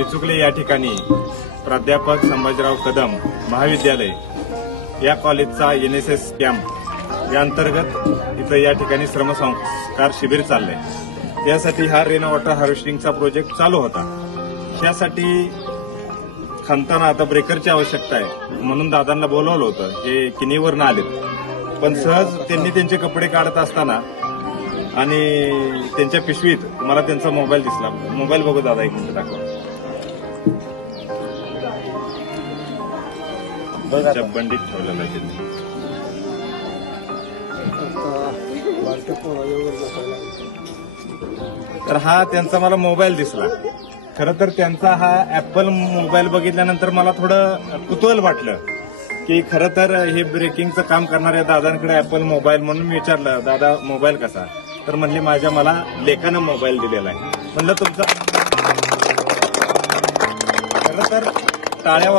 बिचुकले या ठिकाणी प्राध्यापक संभाजीराव कदम महाविद्यालय या कॉलेजचा NSS कॅम्प या अंतर्गत इथं या ठिकाणी श्रमसंस्कार शिबिर चाललंय। त्यासाठी हा रेन वॉटर हार्वेस्टिंगचा प्रोजेक्ट चालू होता। त्यासाठी खणताना आता ब्रेकरची आवश्यकता आहे म्हणून दादांना बोलवलं होतं, हे किनीवरनं आलेत। पण सहज त्यांनी त्यांचे कपडे काढत असताना आणि त्यांच्या पिशवीत मला त्यांचा मोबाईल दिसला। मोबाईल बघू दादा, एक मिनिट दाखवा। बंडीत ठेवलेला आहे त्यांनी। तर हा त्यांचा मला मोबाईल दिसला। खरं तर त्यांचा हा ऍपल मोबाईल बघितल्यानंतर मला थोडं कुतूहल वाटलं की खरं तर हे ब्रेकिंगचं काम करणाऱ्या दादांकडे ऍपल मोबाईल, म्हणून मी विचारलं दादा मोबाईल कसा, तर म्हणले मला लेखानं मोबाईल दिलेला आहे। म्हणलं तुमचा खरं तर टाळ्या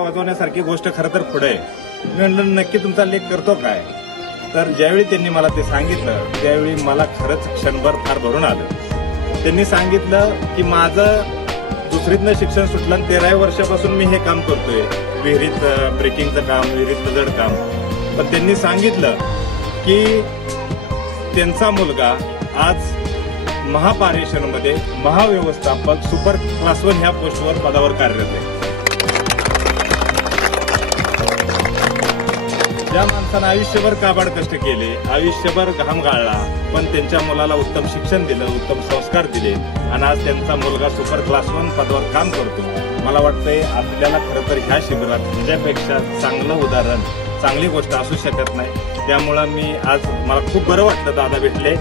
वाजवण्यासारखी गोष्ट खरं तर पुढे आहे। मी म्हणलं नक्की तुमचा लेख करतो काय, तर ज्यावेळी त्यांनी मला ते सांगितलं त्यावेळी मला खरंच क्षणभर फार भरून आलं। त्यांनी सांगितलं की माझं दुसरीतनं शिक्षण सुटलं आणि 13 वर्षापासून मी हे काम करतोय, विहिरीत ब्रेकिंगचं काम, विहिरीतलं जड काम। पण त्यांनी सांगितलं की त्यांचा मुलगा आज महापारेषणमध्ये महाव्यवस्थापक सुपर क्लास 1 ह्या पोस्टवर पदावर कार्यरत आहे। ज्या माणसानं आयुष्यभर काबाड कष्ट केले, आयुष्यभर घाम गाळला, पण त्यांच्या मुलाला उत्तम शिक्षण दिलं, उत्तम संस्कार दिले आणि आज त्यांचा मुलगा सुपर क्लास 1 पदावर काम करतो। मला वाटतंय आपल्याला खरं तर ह्या शिबिरात ह्याच्यापेक्षा चांगलं उदाहरण, चांगली गोष्ट असू शकत नाही। त्यामुळं मला खूप बरं वाटलं दादा भेटले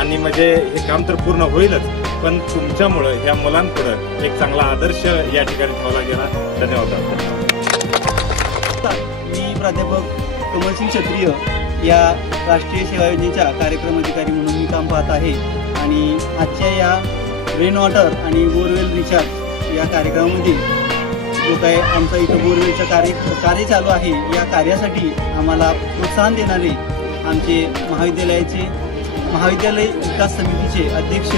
आणि म्हणजे हे काम तर पूर्ण होईलच, पण तुमच्यामुळं ह्या मुलांपुढं एक चांगला आदर्श या ठिकाणी ठेवला गेला। धन्यवाद। मी प्राध्यापक कमलसिंग क्षत्रिय या राष्ट्रीय सेवा योजनेच्या कार्यक्रम अधिकारी म्हणून मी काम पाहत आहे आणि आजच्या या रेन वॉटर आणि बोरवेल रिचार्ज या कार्यक्रमामध्ये जो काय आमचा इथं बोरवेलचं कार्य चालू आहे, या कार्यासाठी आम्हाला प्रोत्साहन देणारे आमचे महाविद्यालय विकास समितीचे अध्यक्ष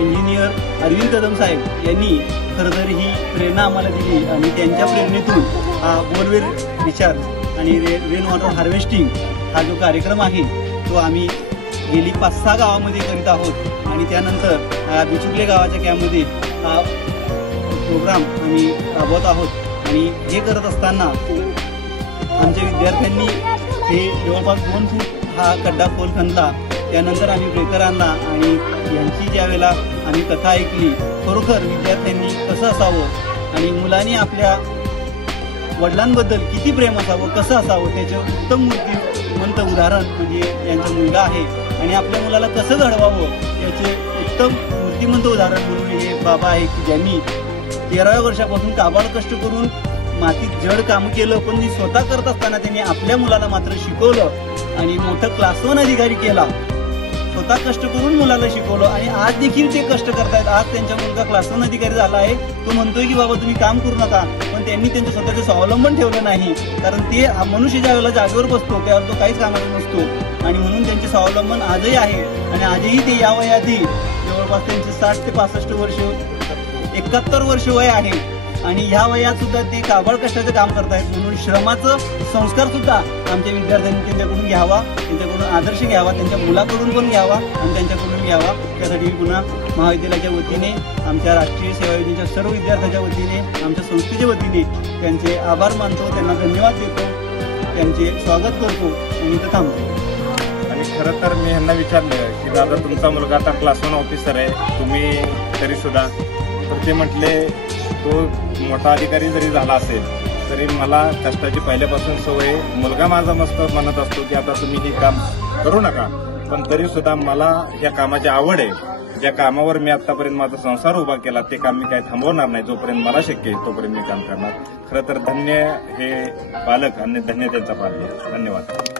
इंजिनियर अरविंद कदम साहेब यांनी खरं तर ही प्रेरणा आम्हाला दिली आणि त्यांच्या प्रेरणेतून हा बोरवेल रिचार्ज आणि रेन वॉटर हार्वेस्टिंग हा जो कार्यक्रम आहे तो आम्ही गेली 5-6 गावामध्ये करीत आहोत आणि त्यानंतर बिचुकले गावाच्या कॅम्पमध्ये हा प्रोग्राम आम्ही राबवत आहोत। आणि हे करत असताना आमच्या विद्यार्थ्यांनी हे जवळपास 2 फूट हा खड्डा खोल खणला। त्यानंतर आम्ही ब्रेकर आणला आणि यांची ज्या वेळेला आम्ही कथा ऐकली, खरोखर विद्यार्थ्यांनी कसं असावं आणि मुलांनी आपल्या वडिलांबद्दल किती प्रेम असावं, कसं असावं, त्याचं उत्तम मूर्तिमंत उदाहरण म्हणजे यांचा मुलगा आहे आणि आपल्या मुलाला कसं घडवावं याचे उत्तम मूर्तिमंत उदाहरण म्हणून हे बाबा आहे की ज्यांनी 13व्या वर्षापासून काबाड कष्ट करून मातीत जड काम केलं, पण मी स्वतः करत असताना त्यांनी आपल्या मुलाला मात्र शिकवलं आणि मोठं क्लास 1 अधिकारी केला। स्वतः कष्ट करून मुलाला शिकवलं आणि आज देखील ते कष्ट करतायत। आज त्यांचा मुलगा क्लास 1 अधिकारी झाला आहे। तो म्हणतोय की बाबा तुम्ही काम करू नका, पण त्यांनी त्यांचं स्वतःचं स्वावलंबन ठेवलं नाही, कारण ते मनुष्य ज्या वेळेला जागेवर बसतो त्यावर तो काहीच कामाचा नसतो आणि म्हणून त्यांचे स्वावलंबन आजही आहे आणि आजही ते या वयातही जवळपास त्यांचे 60 ते 65 वर्ष 71 वर्ष वय आहे आणि ह्या वयात सुद्धा ते काबाड कष्टाचं काम करतायत। म्हणून श्रमाचं संस्कार सुद्धा आमच्या विद्यार्थ्यांनी त्यांच्याकडून घ्यावा, त्यांच्याकडून आदर्श घ्यावा, त्यांच्या मुलाकडून पण घ्यावा आणि त्यांच्याकडून घ्यावा। त्यासाठी मी पुन्हा महाविद्यालयाच्या वतीने, आमच्या राष्ट्रीय सेवा योजनेच्या सर्व विद्यार्थ्यांच्या वतीने, आमच्या संस्थेच्या वतीने त्यांचे आभार मानतो, त्यांना धन्यवाद देतो, त्यांचे स्वागत करतो आणि इथं थांबतो। आणि खरं तर मी ह्यांना विचारलं की दादा तुमचा मुलगा आता क्लास 1 ऑफिसर आहे, तुम्ही तरी सुद्धा, तर ते म्हटले तो मोठा अधिकारी जरी झाला असेल तरी मला कष्टाची पहिल्यापासून सवय आहे. मुलगा माझा मस्त म्हणत असतो की आता तुम्ही हे काम करू नका, पण तरी सुद्धा मला या कामाची आवड आहे. ज्या कामावर मी आतापर्यंत माझा संसार उभा केला ते काम मी काही थांबवणार नाही. जोपर्यंत मला शक्य आहे तोपर्यंत मी काम करणार. खरं तर धन्य हे पालक आणि धन्य त्यांचा पालक. धन्यवाद.